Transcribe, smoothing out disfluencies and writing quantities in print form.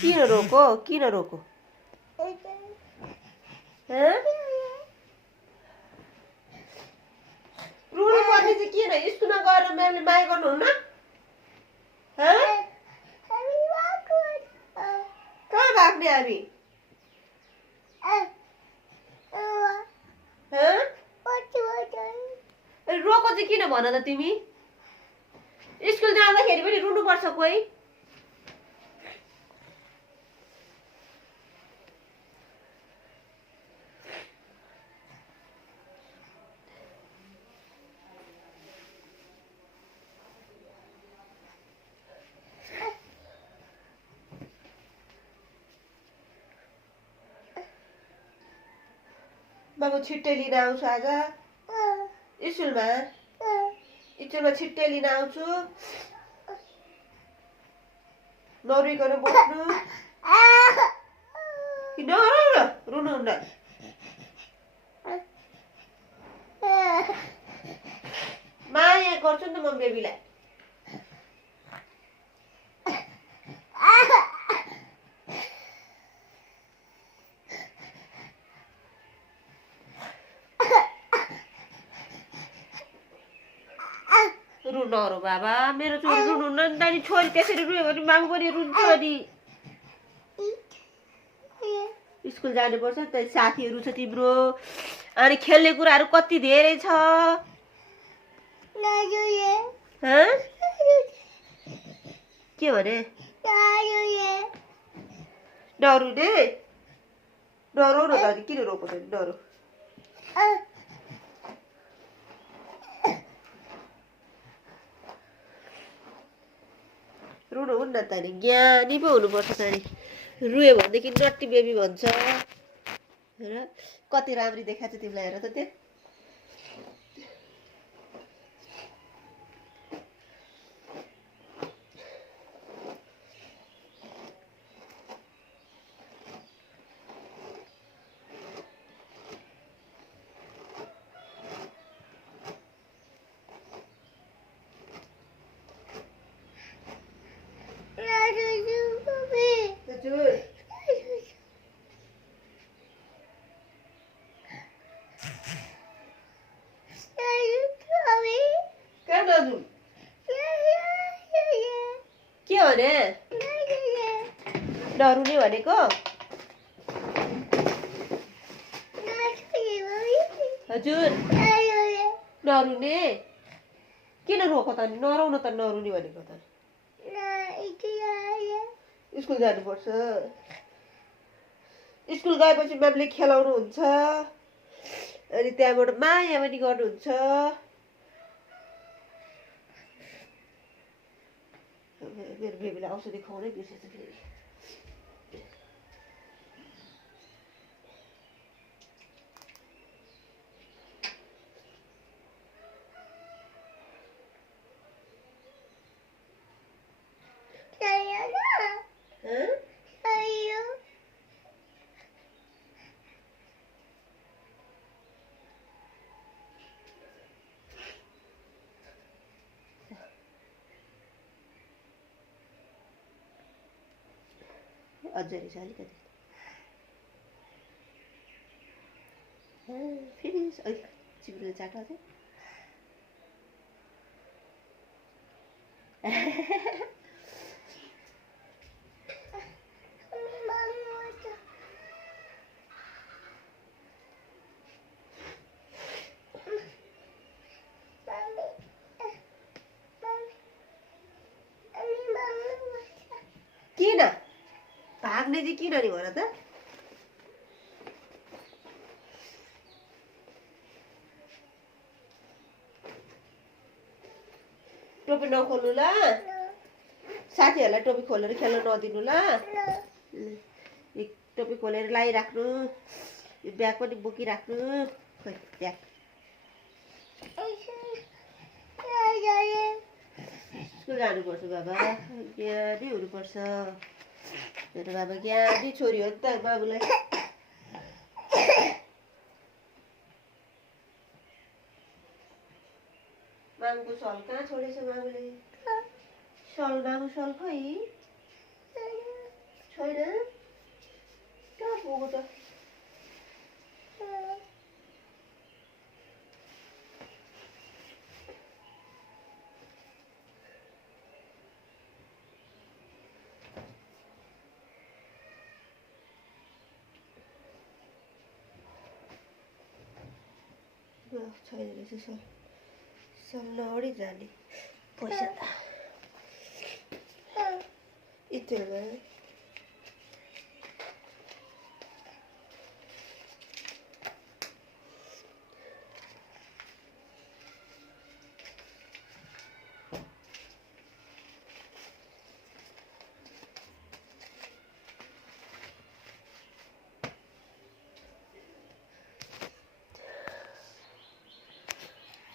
किन रोको किन रोको रुनु पर्ने चाहिँ किन स्कुलमा गएर म्यामले माया गर्नुहुन्न कहाँ भाग्ने हामी रोको चाहिँ किन भन त तिमी स्कुल जाँदाखेरि पनि रुनुपर्छ कोही बाबु छिट्टै लिन आउँछु आज स्कुलमा छिट्टै लिन आउँछु नरुइकन बस्नु नरौ रुनुहुन्न माया गर्छु नि त म बेबीलाई रुनु बाबा मेरो छोरी रुनुहुन्न नि त नि छोरी त्यसरी रुयो भने मामु पनि रुन्छ नि स्कुल जानुपर्छ नि त साथीहरू छ तिम्रो अनि खेल्ने कुराहरू कति धेरै छ के भने डरुने डराउ न त किन रोको त डरो रुनु हुन्न त नि ज्ञानी पो हुनुपर्छ त नि रुयो भनेदेखि नट्टी बेबी भन्छ र कति राम्री देखाएको छ तिमीलाई हेर त त्यो के भने डरुने भनेको हजुर डरुने किन रोको त नराउन त नरुने भनेको त स्कुल जानुपर्छ स्कुल गएपछि म्यामले खेलाउनु हुन्छ अनि त्यहाँबाट माया पनि गर्नुहुन्छ मेरो बेबीलाई औषधि खुवाउनै बिर्सेछ फेरि अझै रहेछ अलिकति फेरि अलिक चिप्लो चाटो चाहिँ किन भाग्ने चाहिँ किन नि भन त टोपी नखोल्नु ल साथीहरूलाई टोपी खोलेर खेल्न नदिनु ल टोपी खोलेर लगाइराख्नु ब्याग पनि बोकिराख्नु खै ब्याग स्कुल जानुपर्छ बाबा ज्ञानी हुनुपर्छ मेरो बाबा ज्ञानी छोरी हो नि त बाबुलाई मामुको सल कहाँ छोडेछ बाबुले सल मामु सल खै छोइ होइन कहाँ पुगो त छैन रहेछ सब नअडी जाने पैसा यति